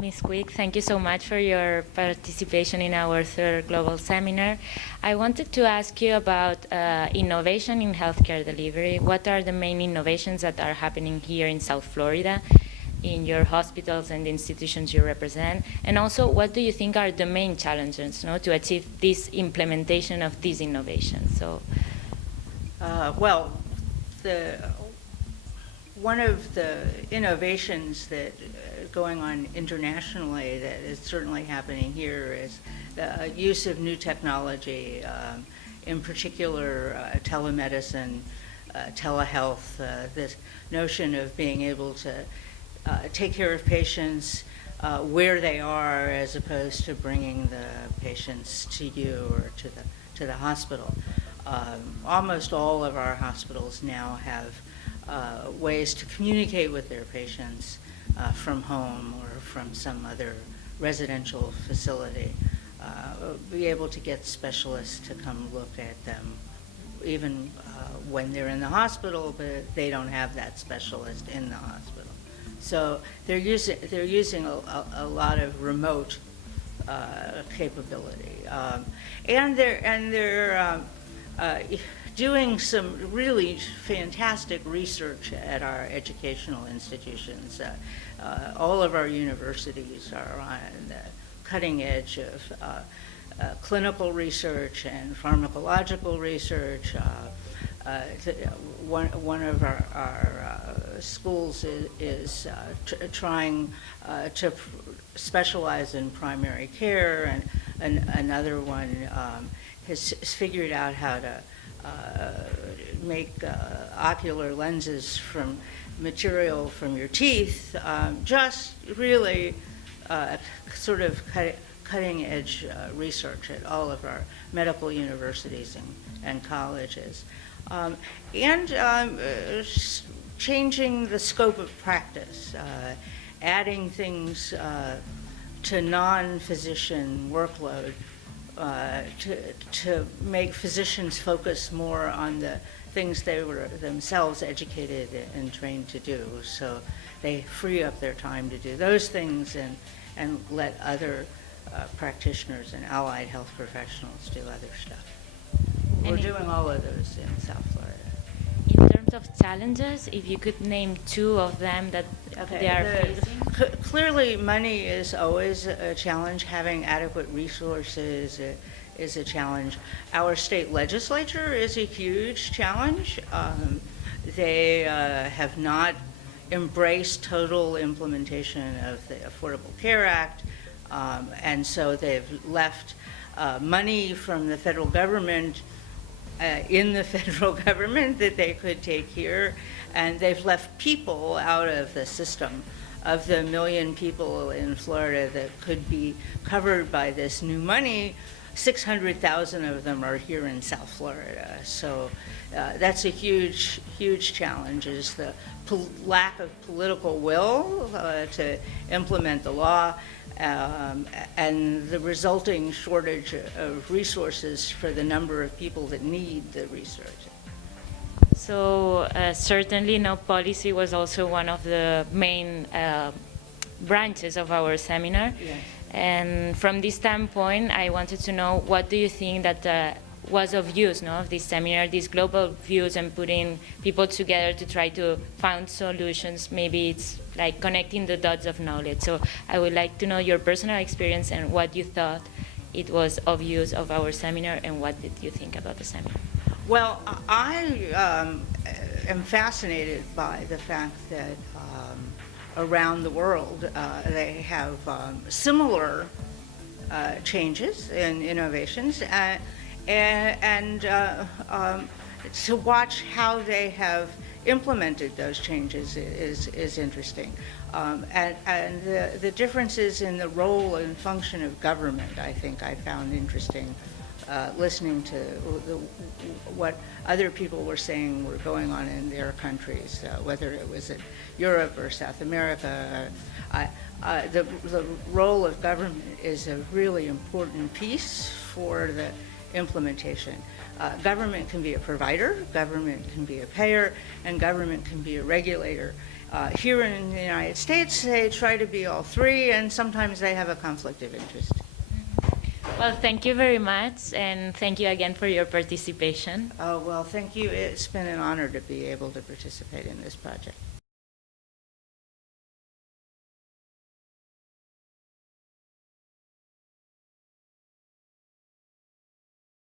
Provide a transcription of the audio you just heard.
Ms. Quick, thank you so much for your participation in our third global seminar. I wanted to ask you about innovation in healthcare delivery. What are the main innovations that are happening here in South Florida, in your hospitals and institutions you represent? And also, what do you think are the main challenges, to achieve this implementation of these innovations? Well, one of the innovations that going on internationally that is certainly happening here is the use of new technology, in particular telemedicine, telehealth, this notion of being able to take care of patients where they are as opposed to bringing the patients to you or to the hospital. Almost all of our hospitals now have ways to communicate with their patients from home or from some other residential facility, be able to get specialists to come look at them even when they're in the hospital, but they don't have that specialist in the hospital. So they're using a lot of remote capability, and they're doing some really fantastic research at our educational institutions. All of our universities are on the cutting edge of clinical research and pharmacological research. One of our schools is trying to specialize in primary care, and another one has figured out how to make ocular lenses from material from your teeth, just really sort of cutting edge research at all of our medical universities and colleges. And changing the scope of practice, adding things to non-physician workload to make physicians focus more on the things they were themselves educated and trained to do. So they free up their time to do those things and let other practitioners and allied health professionals do other stuff. We're doing all of those in South Florida. In terms of challenges, if you could name two of them that they are facing? Clearly, money is always a challenge. Having adequate resources is a challenge. Our state legislature is a huge challenge. They have not embraced total implementation of the Affordable Care Act, and so they've left money from the federal government in the federal government that they could take here, and they've left people out of the system. Of the 1 million people in Florida that could be covered by this new money, 600,000 of them are here in South Florida. So that's a huge, huge challenge, is the lack of political will to implement the law, and the resulting shortage of resources for the number of people that need the research. So certainly, policy was also one of the main branches of our seminar. Yes. And from this standpoint, I wanted to know, what do you think that was of use, of this seminar, these global views and putting people together to try to find solutions? Maybe it's like connecting the dots of knowledge. So I would like to know your personal experience and what you thought it was of use of our seminar, and what did you think about the seminar? Well, I am fascinated by the fact that around the world they have similar changes and innovations, and to watch how they have implemented those changes is interesting. And the differences in the role and function of government, I think I found interesting, listening to what other people were saying were going on in their countries, whether it was in Europe or South America. The role of government is a really important piece for the implementation. Government can be a provider, government can be a payer, and government can be a regulator. Here in the United States, they try to be all three, and sometimes they have a conflict of interest. Well, thank you very much, and thank you again for your participation. Well, thank you. It's been an honor to be able to participate in this project.